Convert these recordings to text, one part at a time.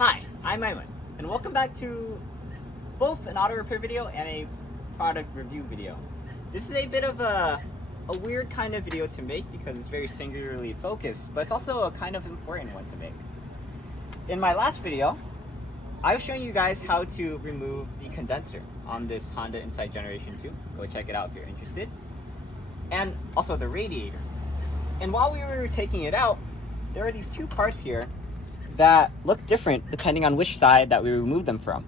Hi, I'm Aiman, and welcome back to both an auto repair video and a product review video. This is a bit of a weird kind of video to make because it's very singularly focused, but it's also a kind of important one to make. In my last video, I was showing you guys how to remove the condenser on this Honda Insight Generation 2. Go check it out if you're interested. And also the radiator. And while we were taking it out, there are these two parts here that look different depending on which side that we removed them from.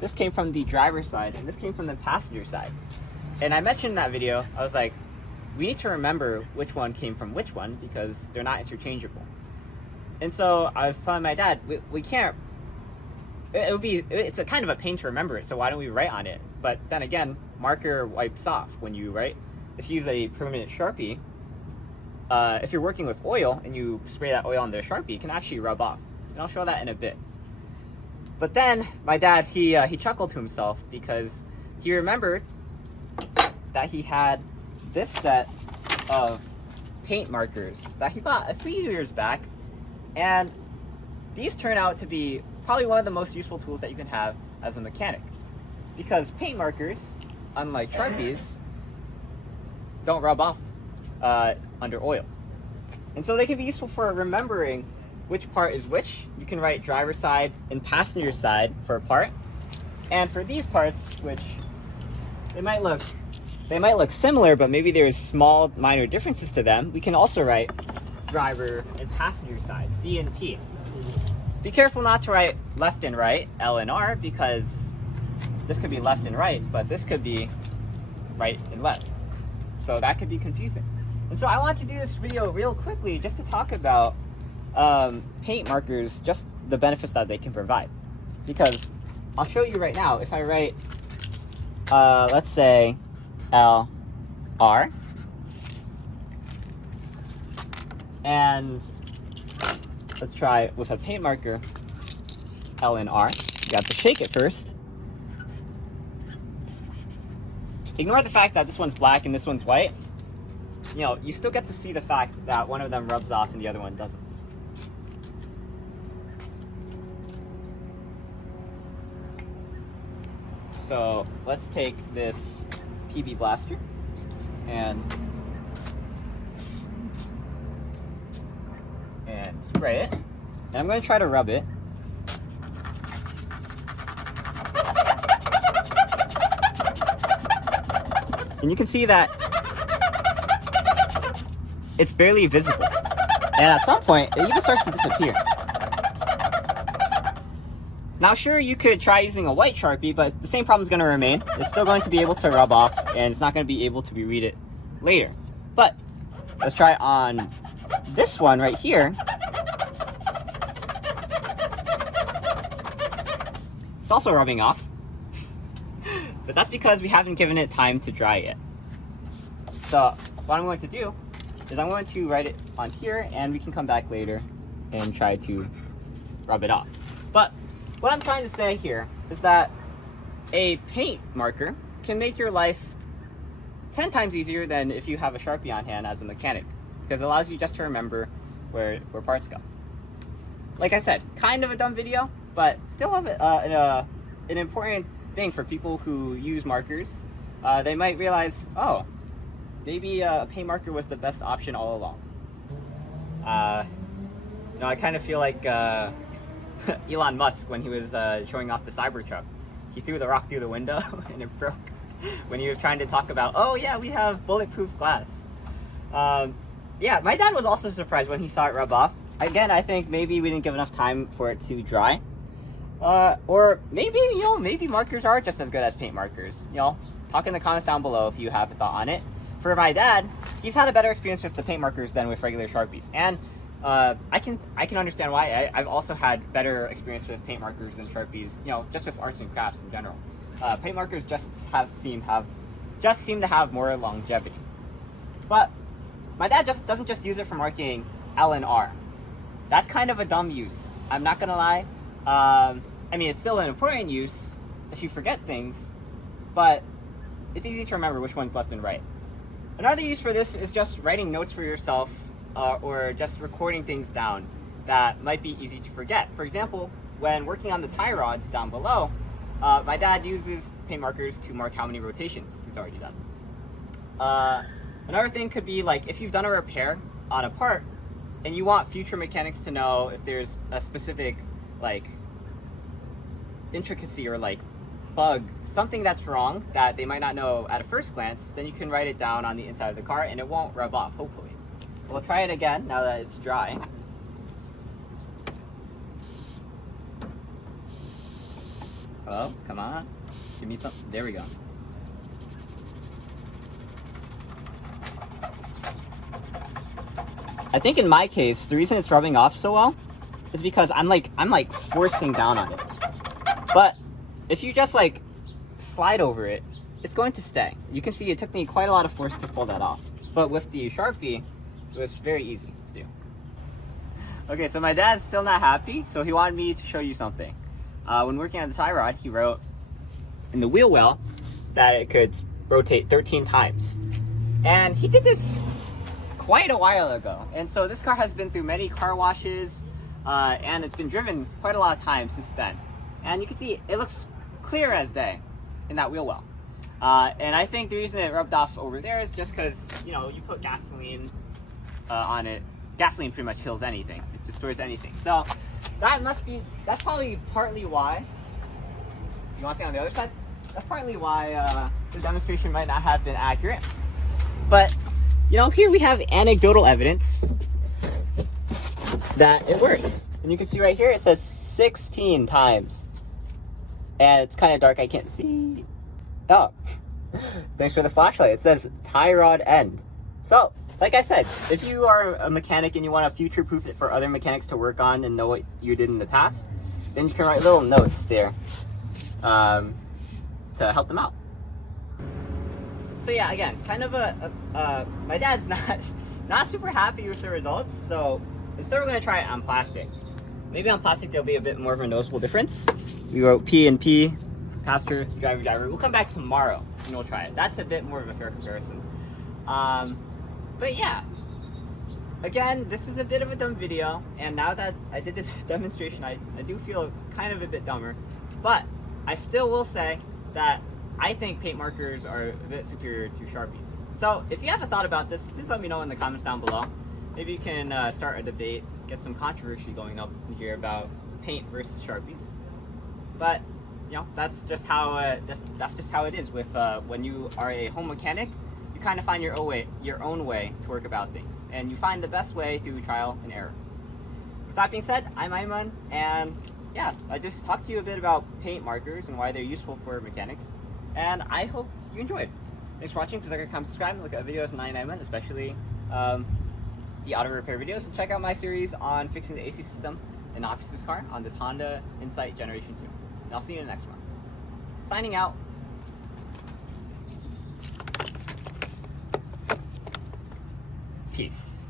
This came from the driver's side and this came from the passenger side. And I mentioned in that video, I was like, we need to remember which one came from which one because they're not interchangeable. And so I was telling my dad, we can't, it's a kind of a pain to remember it, so why don't we write on it? But then again, marker wipes off when you write. If you use a permanent Sharpie, if you're working with oil and you spray that oil on the Sharpie, it can actually rub off. And I'll show that in a bit. But then my dad, he chuckled to himself because he remembered that he had this set of paint markers that he bought a few years back. And these turn out to be probably one of the most useful tools that you can have as a mechanic. Because paint markers, unlike Sharpies, don't rub off under oil. And so they can be useful for remembering which part is which. You can write driver side and passenger side for a part. And for these parts, which they might look similar, but maybe there's small minor differences to them, we can also write driver and passenger side, D and P. Be careful not to write left and right, L and R, because this could be left and right, but this could be right and left. So that could be confusing. And so I want to do this video real quickly just to talk about paint markers, just the benefits that they can provide. Because I'll show you right now, if I write, let's say L, R, and let's try with a paint marker, L and R. You have to shake it first. Ignore the fact that this one's black and this one's white. You know, you still get to see the fact that one of them rubs off and the other one doesn't. So let's take this PB blaster and spray it. And I'm going to try to rub it. And you can see that it's barely visible. And at some point, it even starts to disappear. Now sure, you could try using a white Sharpie, but the same problem is going to remain. It's still going to be able to rub off, and it's not going to be able to be read it later. But let's try on this one right here. It's also rubbing off. But that's because we haven't given it time to dry yet. So what I'm going to do is I'm going to write it on here, and we can come back later and try to rub it off. But what I'm trying to say here is that a paint marker can make your life 10 times easier than if you have a Sharpie on hand as a mechanic, because it allows you just to remember where parts go. Like I said, kind of a dumb video, but still have an important thing for people who use markers. They might realize, oh, maybe a paint marker was the best option all along. You know, I kind of feel like Elon Musk when he was showing off the Cybertruck. He threw the rock through the window and it broke when he was trying to talk about, oh yeah, we have bulletproof glass. Yeah, my dad was also surprised when he saw it rub off. Again, I think maybe we didn't give enough time for it to dry. Or maybe, you know, maybe markers are just as good as paint markers. You know, talk in the comments down below if you have a thought on it. For my dad, he's had a better experience with the paint markers than with regular Sharpies. And I can understand why. I've also had better experience with paint markers than Sharpies, you know, just with arts and crafts in general. Paint markers just seem to have more longevity. But my dad doesn't just use it for marking L and R. That's kind of a dumb use. I'm not gonna lie. I mean, it's still an important use if you forget things, but it's easy to remember which one's left and right. Another use for this is just writing notes for yourself or just recording things down that might be easy to forget. For example, when working on the tie rods down below, my dad uses paint markers to mark how many rotations he's already done. Another thing could be like if you've done a repair on a part and you want future mechanics to know if there's a specific like intricacy or like bug, something that's wrong that they might not know at a first glance, then you can write it down on the inside of the car and it won't rub off, hopefully. We'll try it again now that it's dry. Oh, come on. Give me some. There we go. I think in my case, the reason it's rubbing off so well is because I'm like forcing down on it. But if you just like slide over it, it's going to stay. You can see it took me quite a lot of force to pull that off. But with the Sharpie, it was very easy to do. Okay, so my dad's still not happy, so he wanted me to show you something. When working on the tie rod, he wrote in the wheel well that it could rotate 13 times. And he did this quite a while ago. And so this car has been through many car washes, and it's been driven quite a lot of times since then. And you can see it looks clear as day in that wheel well. And I think the reason it rubbed off over there is just because, you know, you put gasoline on it. Gasoline pretty much kills anything. It destroys anything. So that's probably partly why. You want to say on the other side? That's partly why the demonstration might not have been accurate. But, you know, here we have anecdotal evidence that it works. And you can see right here, it says 16 times. And it's kind of dark, I can't see. Oh, thanks for the flashlight. It says tie rod end. So, like I said, if you are a mechanic and you want to future-proof it for other mechanics to work on and know what you did in the past, then you can write little notes there to help them out. So yeah, again, kind of my dad's not super happy with the results, so instead we're going to try it on plastic. Maybe on plastic there'll be a bit more of a noticeable difference. We wrote P and P, passenger, driver, driver. We'll come back tomorrow and we'll try it. That's a bit more of a fair comparison. But yeah, again, this is a bit of a dumb video, and now that I did this demonstration, I do feel kind of a bit dumber, but I still will say that I think paint markers are a bit superior to Sharpies. So if you have a thought about this, please let me know in the comments down below. Maybe you can start a debate, get some controversy going up in here about paint versus Sharpies. But you know, that's just how it is with when you are a home mechanic. You kind of find your own way to work about things, and you find the best way through trial and error. With that being said, I'm Aiman, and yeah, I just talked to you a bit about paint markers and why they're useful for mechanics, and I hope you enjoyed. Thanks for watching. Please like, comment, subscribe, and look at videos on EyeOnAiman, especially the auto repair videos, and check out my series on fixing the AC system in Office's car on this Honda Insight Generation 2. And I'll see you in the next one. Signing out. Peace.